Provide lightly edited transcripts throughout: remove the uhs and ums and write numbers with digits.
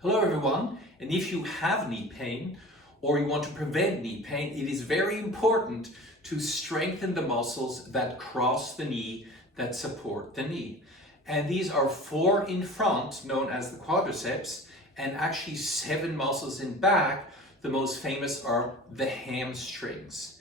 Hello everyone, and if you have knee pain or you want to prevent knee pain, it is very important to strengthen the muscles that cross the knee, that support the knee. And these are 4 in front, known as the quadriceps, and actually 7 muscles in back. The most famous are the hamstrings.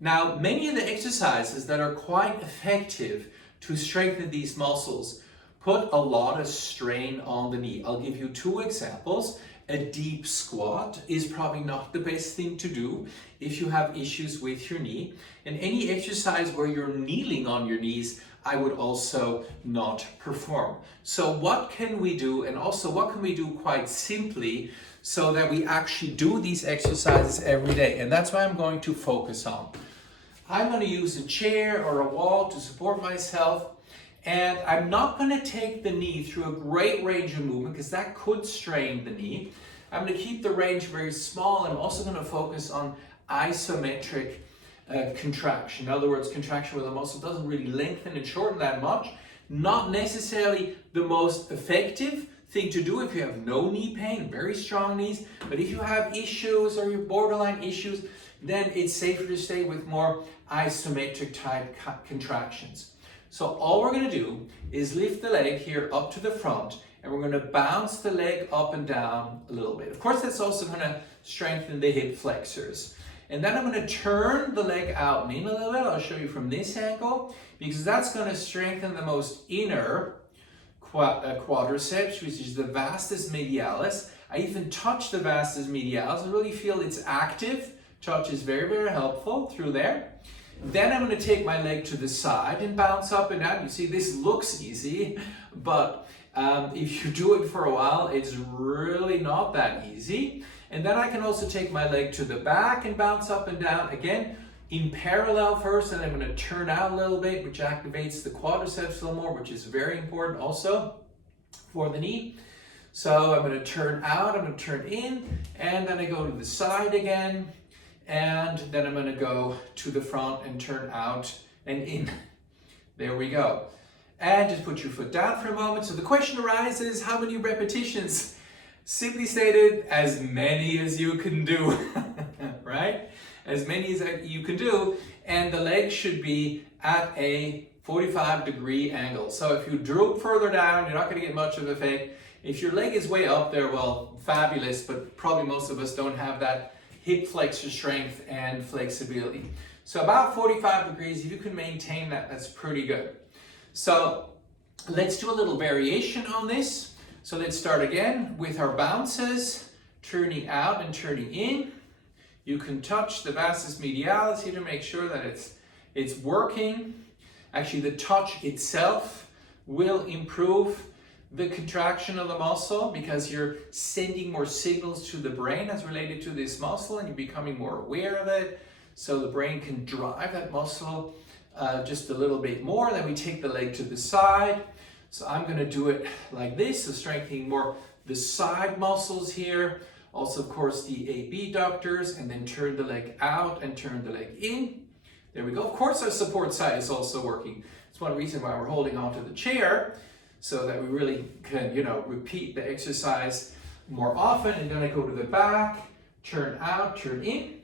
Now, many of the exercises that are quite effective to strengthen these muscles put a lot of strain on the knee. I'll give you 2 examples. A deep squat is probably not the best thing to do if you have issues with your knee. And any exercise where you're kneeling on your knees, I would also not perform. So what can we do, and also what can we do quite simply so that we actually do these exercises every day? And that's what I'm going to focus on. I'm going to use a chair or a wall to support myself. And I'm not going to take the knee through a great range of movement because that could strain the knee. I'm going to keep the range very small. I'm also going to focus on isometric contraction. In other words, contraction where the muscle doesn't really lengthen and shorten that much. Not necessarily the most effective thing to do if you have no knee pain, very strong knees. But if you have issues or you're borderline issues, then it's safer to stay with more isometric type contractions. So all we're going to do is lift the leg here up to the front, and we're going to bounce the leg up and down a little bit. Of course, that's also going to strengthen the hip flexors. And then I'm going to turn the leg out and in a little bit. I'll show you from this angle, because that's going to strengthen the most inner quadriceps, which is the vastus medialis. I even touch the vastus medialis. I really feel it's active. Touch is very, very helpful through there. Then I'm going to take my leg to the side and bounce up and down. You see, this looks easy, but if you do it for a while, it's really not that easy. And then I can also take my leg to the back and bounce up and down, again, in parallel first, and I'm going to turn out a little bit, which activates the quadriceps a little more, which is very important also for the knee. So I'm going to turn out, I'm going to turn in, and then I go to the side again. And then I'm going to go to the front and turn out and in. There we go. And just put your foot down for a moment. So the question arises, how many repetitions? Simply stated, as many as you can do, right? As many as you can do. And the leg should be at a 45-degree angle. So if you droop further down, you're not going to get much of an effect. If your leg is way up there, well, fabulous, but probably most of us don't have that hip flexor strength and flexibility. So about 45 degrees, if you can maintain that, that's pretty good. So let's do a little variation on this. So let's start again with our bounces, turning out and turning in. You can touch the vastus medialis here to make sure that it's working. Actually, the touch itself will improve the contraction of the muscle because you're sending more signals to the brain as related to this muscle, and you're becoming more aware of it. So the brain can drive that muscle just a little bit more. Then we take the leg to the side. So I'm going to do it like this, so strengthening more the side muscles here. Also, of course, the abductors, and then turn the leg out and turn the leg in. There we go. Of course, our support side is also working. It's one reason why we're holding onto the chair, so that we really can, repeat the exercise more often. And then I go to the back, turn out, turn in.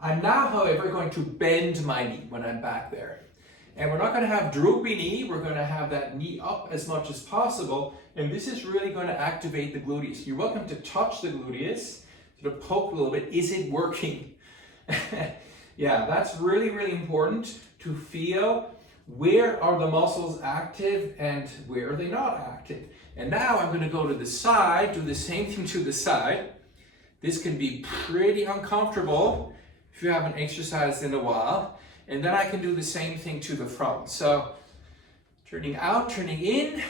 I'm now, however, going to bend my knee when I'm back there. And we're not going to have droopy knee. We're going to have that knee up as much as possible. And this is really going to activate the gluteus. You're welcome to touch the gluteus, sort of poke a little bit. Is it working? Yeah, that's really, really important to feel. Where are the muscles active and where are they not active? And now I'm going to go to the side, do the same thing to the side. This can be pretty uncomfortable if you haven't exercised in a while. And then I can do the same thing to the front. So turning out, turning in.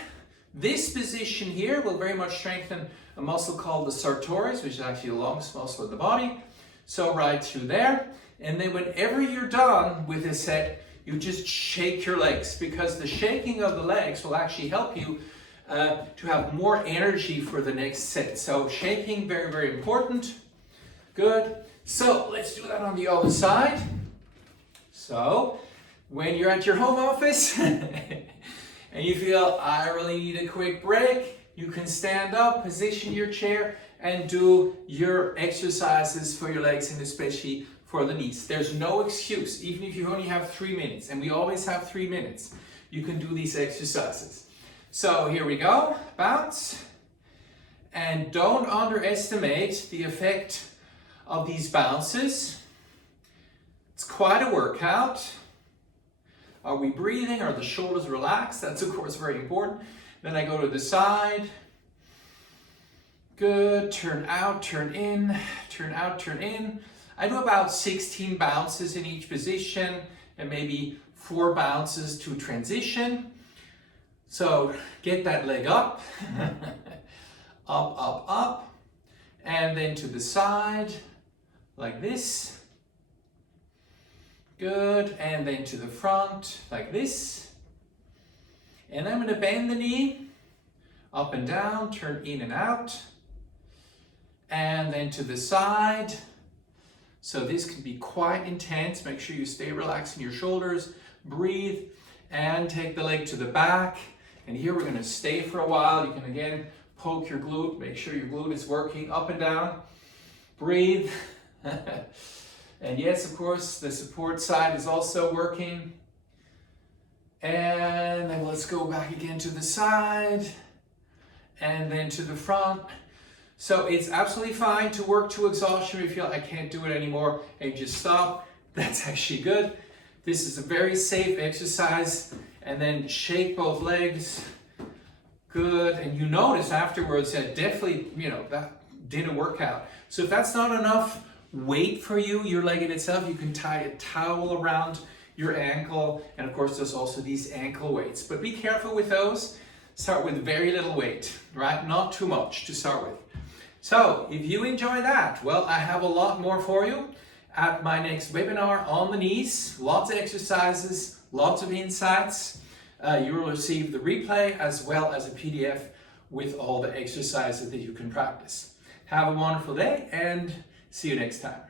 This position here will very much strengthen a muscle called the sartorius, which is actually the longest muscle in the body. So right through there. And then whenever you're done with a set, you just shake your legs, because the shaking of the legs will actually help you to have more energy for the next set. So shaking, very, very important. Good. So let's do that on the other side. So when you're at your home office and you feel, I really need a quick break, you can stand up, position your chair, and do your exercises for your legs and especially for the knees. There's no excuse, even if you only have 3 minutes, and we always have 3 minutes, you can do these exercises. So here we go, bounce. And don't underestimate the effect of these bounces. It's quite a workout. Are we breathing? Are the shoulders relaxed? That's of course very important. Then I go to the side. Good, turn out, turn in, turn out, turn in. I do about 16 bounces in each position and maybe 4 bounces to transition. So get that leg up, up, up, up, and then to the side, like this. Good, and then to the front, like this. And I'm gonna bend the knee, up and down, turn in and out. And then to the side. So this can be quite intense. Make sure you stay relaxed in your shoulders, breathe, and take the leg to the back. And here we're gonna stay for a while. You can again poke your glute, make sure your glute is working up and down. Breathe. And yes, of course, the support side is also working. And then let's go back again to the side and then to the front. So it's absolutely fine to work to exhaustion if you feel I can't do it anymore and just stop. That's actually good. This is a very safe exercise. And then shake both legs. Good. And you notice afterwards that definitely, that did a workout. So if that's not enough weight for you, your leg in itself, you can tie a towel around your ankle. And of course, there's also these ankle weights. But be careful with those. Start with very little weight, right? Not too much to start with. So if you enjoy that, well, I have a lot more for you at my next webinar on the knees. Lots of exercises, lots of insights. You will receive the replay as well as a PDF with all the exercises that you can practice. Have a wonderful day and see you next time.